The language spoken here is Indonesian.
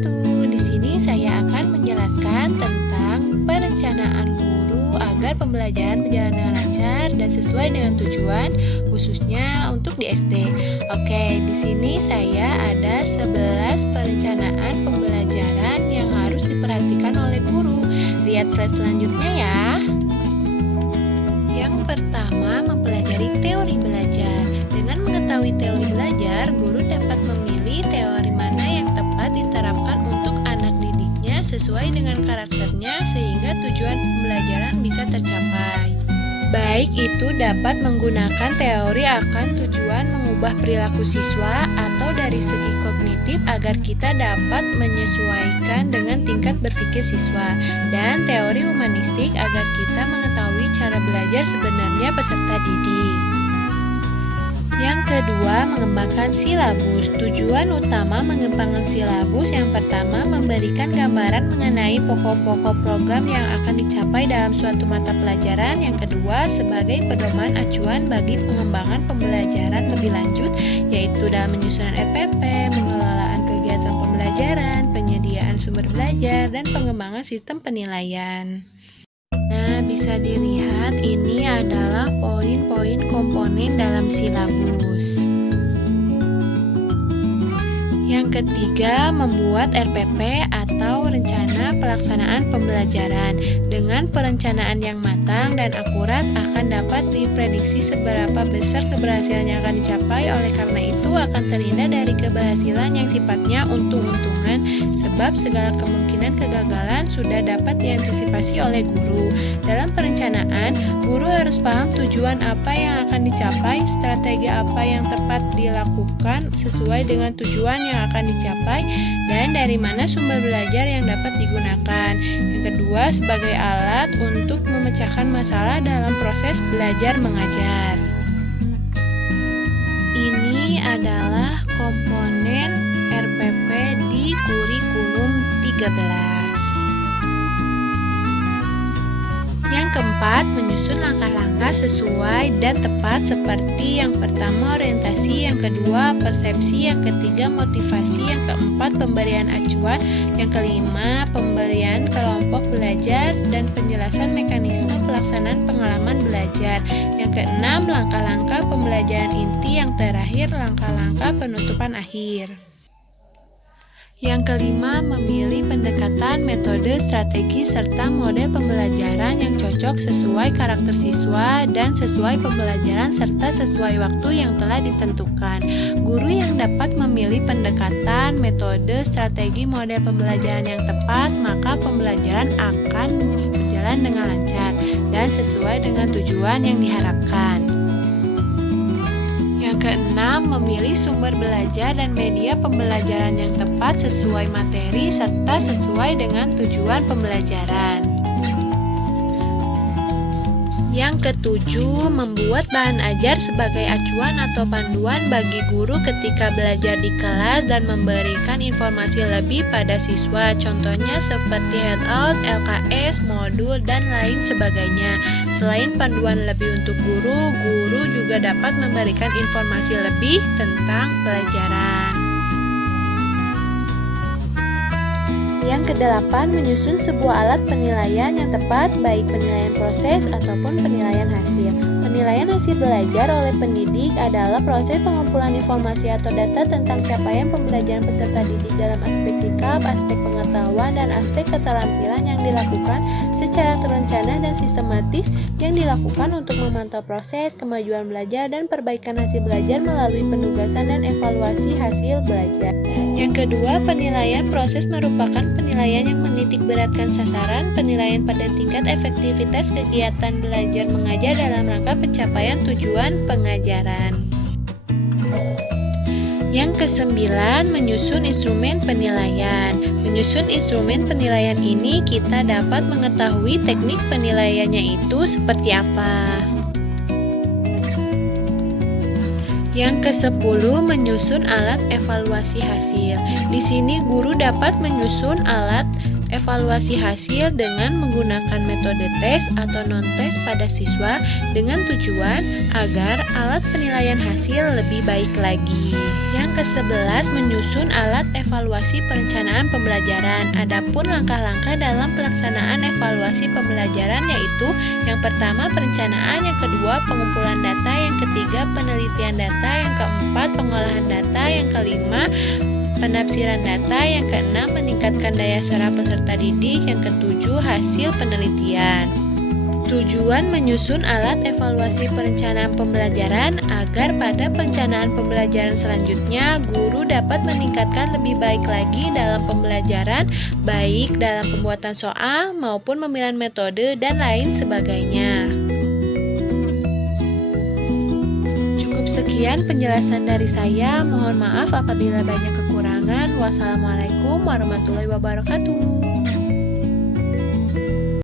wabarakatuh. Di sini saya akan menjelaskan tentang perencanaan guru agar pembelajaran berjalan dengan lancar dan sesuai dengan tujuan, khususnya untuk di SD. Oke, di sini saya ada 11 perencanaan pembelajaran yang harus diperhatikan oleh guru. Lihat slide selanjutnya ya. Yang pertama, mempelajari teori belajar. Dengan mengetahui teori belajar, guru dapat memilih teori mana yang tepat diterapkan untuk anak didiknya sesuai dengan karakternya sehingga tujuan pembelajaran bisa tercapai. Baik itu dapat menggunakan teori akan tujuan mengubah perilaku siswa atau dari segi kognitif agar kita dapat menyesuaikan dengan tingkat berpikir siswa, dan teori humanistik agar kita mengetahui cara belajar sebenarnya peserta didik. Yang kedua, mengembangkan silabus. Tujuan utama mengembangkan silabus yang pertama, memberikan gambaran mengenai pokok-pokok program yang akan dicapai dalam suatu mata pelajaran. Yang kedua, sebagai pedoman acuan bagi pengembangan pembelajaran lebih lanjut, yaitu dalam menyusun RPP, pengelolaan kegiatan pembelajaran, penyediaan sumber belajar, dan pengembangan sistem penilaian. Nah, bisa dilihat ini adalah poin-poin komponen dalam silabus. Yang ketiga, membuat RPP atau rencana pelaksanaan pembelajaran. Dengan perencanaan yang matang dan akurat akan dapat diprediksi seberapa besar keberhasilan yang akan dicapai. Oleh karena itu akan terhindar dari keberhasilan yang sifatnya untung-untungan, sebab segala kemungkinan kegagalan sudah dapat diantisipasi oleh guru. Dalam perencanaan, guru harus paham tujuan apa yang akan dicapai, strategi apa yang tepat dilakukan sesuai dengan tujuan yang akan dicapai, dan dari mana sumber belajar yang dapat digunakan. Yang kedua, sebagai alat untuk memecahkan masalah dalam proses belajar mengajar. Ini adalah komponen RPP di kurikulum 13. Yang keempat, menyusun langkah-langkah sesuai dan tepat seperti yang pertama orientasi, yang kedua persepsi, yang ketiga motivasi, yang keempat pemberian acuan, yang kelima pemberian kelompok belajar dan penjelasan mekanisme pelaksanaan pengalaman belajar, yang keenam langkah-langkah pembelajaran inti, yang terakhir langkah-langkah penutupan akhir. Yang kelima, memilih pendekatan, metode, strategi, serta model pembelajaran yang cocok sesuai karakter siswa dan sesuai pembelajaran serta sesuai waktu yang telah ditentukan. Guru yang dapat memilih pendekatan, metode, strategi, model pembelajaran yang tepat, maka pembelajaran akan berjalan dengan lancar dan sesuai dengan tujuan yang diharapkan. Yang keenam, memilih sumber belajar dan media pembelajaran yang tepat sesuai materi serta sesuai dengan tujuan pembelajaran. Yang ketujuh, membuat bahan ajar sebagai acuan atau panduan bagi guru ketika belajar di kelas dan memberikan informasi lebih pada siswa, contohnya seperti handout, LKS, modul, dan lain sebagainya. Selain panduan lebih untuk guru, guru juga dapat memberikan informasi lebih tentang pelajaran. Yang kedelapan, menyusun sebuah alat penilaian yang tepat, baik penilaian proses ataupun penilaian hasil. Penilaian hasil belajar oleh pendidik adalah proses pengumpulan informasi atau data tentang capaian pembelajaran peserta didik dalam aspek sikap, aspek pengetahuan, dan aspek keterampilan yang dilakukan secara terencana dan sistematis yang dilakukan untuk memantau proses, kemajuan belajar, dan perbaikan hasil belajar melalui penugasan dan evaluasi hasil belajar. Yang kedua, penilaian proses merupakan penilaian yang menitik beratkan sasaran, penilaian pada tingkat efektivitas kegiatan belajar mengajar dalam rangka pencapaian tujuan pengajaran. Yang kesembilan, menyusun instrumen penilaian. Menyusun instrumen penilaian ini kita dapat mengetahui teknik penilaiannya itu seperti apa. Yang ke-10, menyusun alat evaluasi hasil. Di sini guru dapat menyusun alat evaluasi hasil dengan menggunakan metode tes atau non-tes pada siswa dengan tujuan agar alat penilaian hasil lebih baik lagi. Yang ke-11, menyusun alat evaluasi perencanaan pembelajaran. Adapun langkah-langkah dalam pelaksanaan evaluasi pembelajaran yaitu yang pertama perencanaan, yang kedua pengumpulan data, yang ketiga penelitian data, yang keempat pengolahan data, yang kelima penafsiran data, yang keenam meningkatkan daya serap peserta didik, yang ketujuh hasil penelitian. Tujuan menyusun alat evaluasi perencanaan pembelajaran agar pada perencanaan pembelajaran selanjutnya guru dapat meningkatkan lebih baik lagi dalam pembelajaran, baik dalam pembuatan soal maupun pemilihan metode dan lain sebagainya. Cukup sekian penjelasan dari saya. Mohon maaf apabila banyak kekurangan. Wassalamualaikum warahmatullahi wabarakatuh.